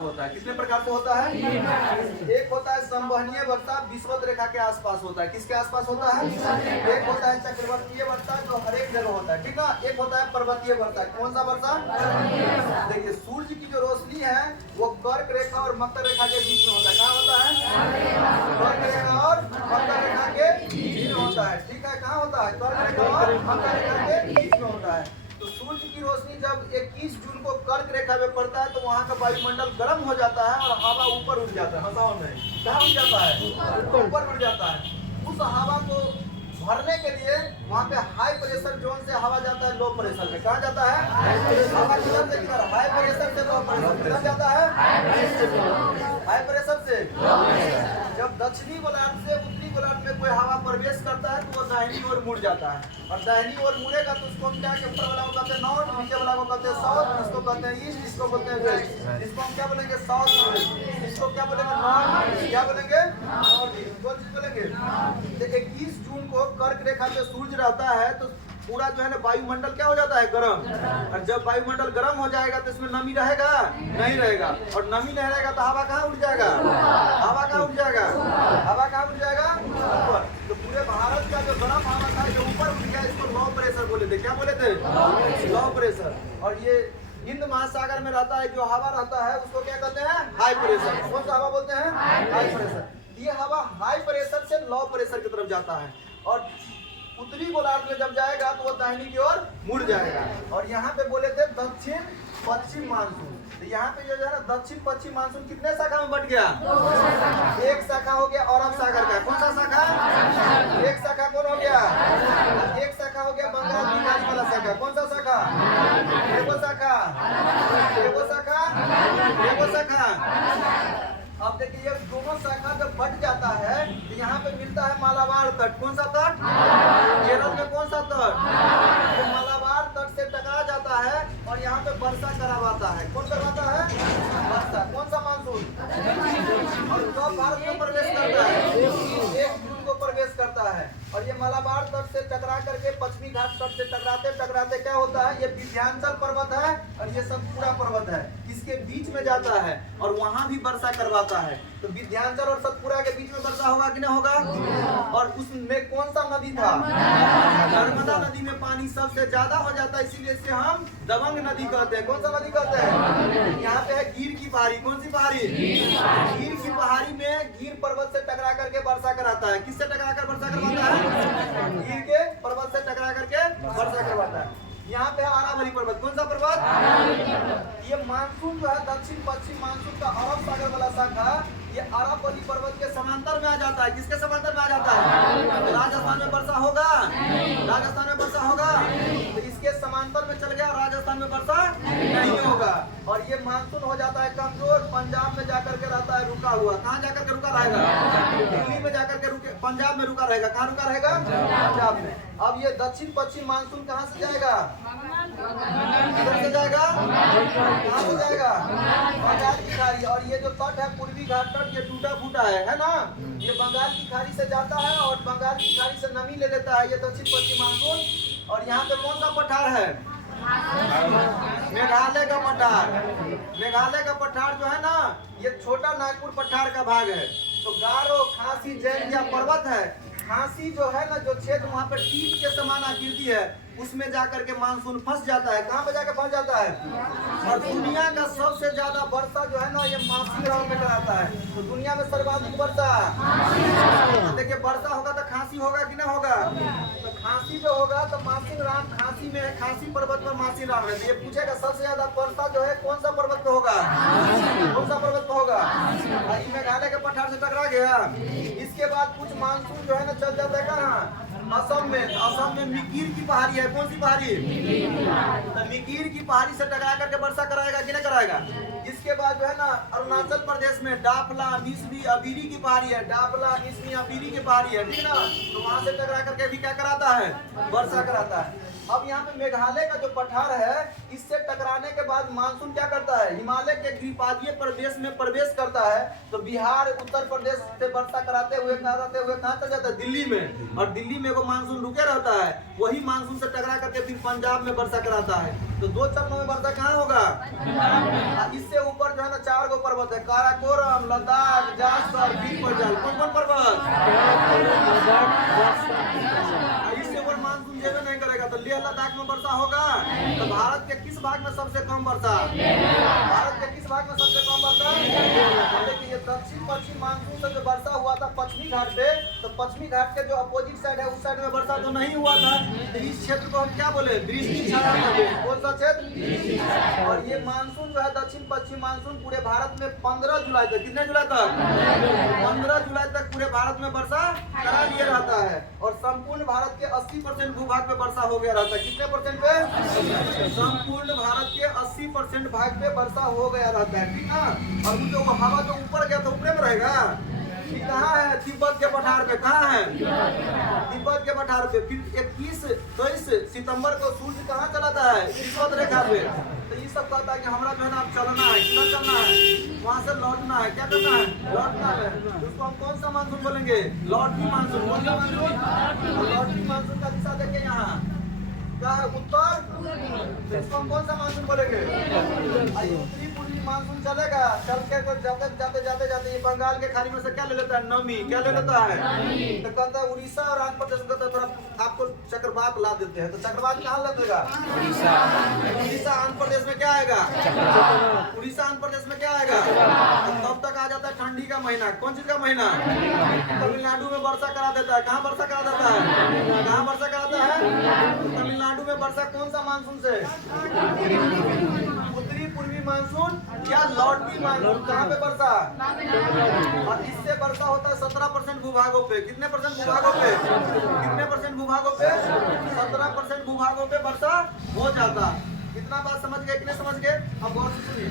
होता है। कितने प्रकार से होता है? एक होता है संवहनीय वर्षा, विषुवत रेखा के आसपास होता है। किसके आसपास होता है? एक होता है चक्रवर्तीय वर्षा जो हर एक जगह होता है, ठीक है। एक होता है पर्वतीय वर्षा। कौन सा वर्षा? देखिए सूर्य की जो रोशनी है वो कर्क रेखा और मकर रेखा के बीच में होता है। कहाँ होता है? कर्क रेखा और मकर रेखा के बीच में होता है, ठीक है। कहाँ होता है? कर्क रेखा और मकर रेखा के बीच में होता है। तो सूर्य की रोशनी जब 21 जून को कर्क रेखा में पड़ता है तो वहाँ का वायुमंडल गर्म हो जाता है और हवा ऊपर उड़ जाता है। हवा में कहाँ उड़ जाता है? ऊपर उड़ जाता है। उस हवा को भरने के लिए वहाँ पे हाई प्रेशर जोन से हवा जाता है लो प्रेशर में। कहाँ जाता है? हवा किधर से किधर? हाई प्रेशर से लो प्रेशर। किधर जाता है? हाई प्रेशर से। जब दक्षिणी गोलार्ध से उत्तरी गोलार्ध में कोई हवा प्रवेश करता है तो वो दाहिनी ओर मुड़ जाता है, और दाहिनी ओर मुड़ेगा तो उसको हम क्या के ऊपर वाला को कहते हैं नॉर्थ, नीचे वाला को कहते हैं साउथ, इसको कहते हैं ईस्ट, इसको बोलते हैं वेस्ट। इसको हम क्या बोलेंगे? South west. इसको क्या बोलेंगे? नॉर्थ। क्या बोलेंगे? North east. कौन चीज बोलेंगे? 21 जून को कर्क रेखा पे सूर्य रहता है तो पूरा जो है ना वायुमंडल क्या हो जाता है? गर्म। और जब वायुमंडल गर्म हो जाएगा तो इसमें नमी रहेगा? नहीं रहेगा। और नमी नहीं रहेगा तो हवा कहाँ उड़ जाएगा? हवा कहाँ उड़ जाएगा? हवा कहाँ उड़ जाएगा? ऊपर। तो पूरे भारत का जो गर्म हवा था जो ऊपर उड़ गया इसको लो प्रेशर बोले थे। क्या बोले थे? Low pressure. और ये हिंद महासागर में रहता है जो हवा रहता है उसको क्या कहते हैं? High pressure. कौन सा हवा बोलते हैं? High pressure. ये हवा हाई प्रेशर से लो प्रेशर की तरफ जाता है और उत्तरी गोलार्ध में जब जाएगा तो वो दाहिनी की ओर मुड़ जाएगा। और यहाँ पे बोले थे दक्षिण पश्चिम मानसून। तो यहाँ पे जो है ना दक्षिण पश्चिम मानसून कितने शाखा में बट गया? एक शाखा हो गया अरब सागर का। कौन सा शाखा? एक शाखा कौन हो गया? एक शाखा हो गया बंगाल की खाड़ी वाला शाखा। कौन सा शाखा? एगो शाखा। एगो शाखा। एगो शाखा। अब देखिए ये दोनों शाखा जब बट जाता है तो यहाँ पे मिलता है मालाबार तट। कौन सा तट? केरल में कौन सा तट? तो मालाबार तट से टकरा जाता है और यहाँ पे वर्षा करवाता है। कौन करवाता है? वर्षा। कौन सा मानसून? और कब भारत में प्रवेश करता है? 1 जून को प्रवेश करता है। और ये मालाबार तट से टकरा करके पश्चिमी घाट तट से टकराते टकराते क्या होता है? ये विंध्याचल पर्वत है और ये सतपुड़ा पर्वत है, इसके बीच में जाता है और वहां भी वर्षा करवाता है। तो विंध्याचल और सतपुड़ा के बीच में वर्षा होगा कि नहीं होगा? और उसमें कौन सा नदी था? नर्मदा नदी में पानी सबसे ज्यादा हो जाता है, इसीलिए इसे हम दबंग नदी कहते हैं। कौन सा नदी कहते हैं? यहाँ पे है गिर की पहाड़ी। कौन सी पहाड़ी? गिर की पहाड़ी में गिर पर्वत से टकरा करके वर्षा कराता है। किससे टकरा कर वर्षा करवाता है? गिर के पर्वत से टकरा करके वर्षा करवाता है। यहाँ पे अरावली पर्वत। कौन सा पर्वत? ये मानसून जो है दक्षिण पश्चिम मानसून का अरब सागर वाला शाखा ये अरावली पर्वत के समांतर में आ जाता है। किसके समांतर में आ जाता है? राजस्थान में वर्षा होगा? राजस्थान में वर्षा होगा तो इसके समांतर में चल गया, राजस्थान में वर्षा नहीं होगा। और ये मानसून हो जाता है कमजोर, पंजाब में जाकर के रहता है रुका हुआ। कहाँ जाकर के रुका रहेगा? दिल्ली में जाकर के रुके, पंजाब में रुका रहेगा। कहाँ रुका रहेगा? पंजाब में। अब ये दक्षिण पश्चिम मानसून कहाँ से जाएगा? किधर से जाएगा? कहाँ से जाएगा? बंगाल की खाड़ी। और ये जो तट है पूर्वी घाट तट ये टूटा फूटा है ना? ये बंगाल की खाड़ी से जाता है और बंगाल की खाड़ी से नमी ले लेता है ये दक्षिण पश्चिम मानसून। और यहाँ पे कौन सा पठार है? मेघालय का पठार। मेघालय का पठार जो है ना ये छोटा नागपुर पठार का भाग है। तो गारो, खासी, जैन या पर्वत है। खांसी जो है ना जो क्षेत्र वहाँ पे टीप के समान आकृति है उसमें जाकर के मानसून फंस जाता है। कहाँ पे जाकर फंस जाता है? और दुनिया का सबसे ज्यादा वर्षा जो है ना ये मासिंगराम में कराता है। तो दुनिया में सर्वाधिक वर्षा देखिए वर्षा होगा तो खांसी होगा कि नहीं होगा? तो खांसी जो होगा तो मासिंगराम खांसी में है, खांसी पर्वत पर मासिंगराम है। तो ये पूछेगा सबसे ज्यादा वर्षा जो है कौन सा पर्वत पे होगा? कौन सा पर्वत पे होगा? मेघालय के पठार से टकरा गया। इसके बाद कुछ मानसून जो है ना चल जाता है कहाँ? असम में। असम में मिकिर की पहाड़ी है। कौन सी पहाड़ी? तो मिकिर की पहाड़ी से टकरा करके वर्षा कराएगा कि नहीं कराएगा? इसके बाद जो है ना अरुणाचल प्रदेश में डाफला, निस्मी, अबीरी की पहाड़ी है। डाफला, निस्मी, अबीरी की पहाड़ी है, ठीक ना? तो वहां से टकरा करके भी क्या कराता है? वर्षा कराता है। अब यहाँ पे मेघालय का जो पठार है, इससे टकराने के बाद मानसून क्या करता है, हिमालय के द्वीपीय प्रदेश में प्रवेश करता है। तो बिहार उत्तर प्रदेश से वर्षा कराते हुए कहाँ तक जाता है, दिल्ली में। और दिल्ली में वो मानसून रुके रहता है, वही मानसून से टकरा करके फिर पंजाब में वर्षा कराता है। तो 2 चरणों में वर्षा कहाँ होगा, इससे ऊपर जो है ना 4 गो पर्वत है, काराकोरम, लद्दाख, जास्कर, भीम पर्वत। कौन पर्वत, इससे ऊपर मानसून जेबे नहीं करेगा। तो लेह लद्दाख में वर्षा होगा। तो भारत के किस भाग में सबसे कम वर्षा, भारत के किस भाग में सबसे कम वर्षा, देखिए ये दक्षिण पश्चिम मानसून से जो वर्षा हुआ था पश्चिमी घाट पे, तो पश्चिमी घाट के जो अपोजिट साइड है उस साइड में वर्षा तो नहीं हुआ था। तो इस क्षेत्र को हम क्या बोले, दृष्टि छाया बोले। कौन सा क्षेत्र, और ये मानसून जो है दक्षिण पश्चिम मानसून पूरे भारत में 15 जुलाई तक, कितने जुलाई तक, 15 जुलाई तक पूरे भारत में वर्षा करा लिए रहता है। और संपूर्ण भारत के 80% भूभाग पे वर्षा हो गया रहता है। कितने परसेंट पे, संपूर्ण भारत के 80% भाग पे वर्षा हो गया रहता है, ठीक है। और जो हवा जो ऊपर गया तो ऊपर में रहेगा, कहाँ है, तिब्बत के पठार पे, कहाँ है, तिब्बत के पठार पे। फिर 21-23 सितंबर को सूर्य कहाँ चलाता है, विषुवत रेखा पे। तो ये सब कहता है कि हमारा जो है ना अब चलना है, किधर चलना है, वहाँ से लौटना है, क्या करना है, लौटना है। उसको हम कौन सा मानसून बोलेंगे, लौटती मानसून। कौन सा मानसून, लौटती मानसून का दिशा देखिए यहाँ क्या है, उत्तर। तो इसको हम कौन सा मानसून बोलेंगे, उत्तरी पूर्वी मानसून चलेगा। चल के जाते जाते ये बंगाल के खाड़ी में से क्या ले लेता है, नमी, क्या ले लेता है, तो कहता है उड़ीसा और आंध्र प्रदेश में तो थोड़ा आपको चक्रवात ला देते हैं। तो चक्रवात कहाँ ला देगा, उड़ीसा आंध्र प्रदेश में क्या आएगा, उड़ीसा आंध्र प्रदेश में क्या आएगा। तब तक आ जाता है ठंडी का महीना। कौन चीज का महीना, तमिलनाडु में वर्षा करा देता है। कहाँ वर्षा करा देता है, कहाँ वर्षा कराता है, तमिलनाडु में वर्षा कौन सा मानसून से, उत्तरी पूर्वी मानसून या लौटती मानसून। कहाँ पे वर्षा, और इससे वर्षा होता है 17% भूभागों पे। कितने परसेंट भूभागों पे, कितने परसेंट भूभागों पे, 17% भूभागों पे वर्षा हो जाता। कितना बात समझ गए, कितने समझ गए। अब गौर से सुनिए,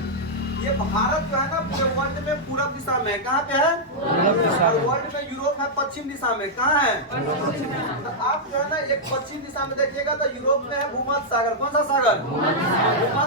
ये भारत जो है ना पूरे वर्ल्ड में पूरब दिशा में है। कहाँ पे है, और वर्ल्ड में यूरोप है पश्चिम दिशा में। कहाँ है, तो आप जो है ना एक पश्चिम दिशा में देखिएगा तो यूरोप में है भूमध्य सागर। कौन सा सागर, भूमध्य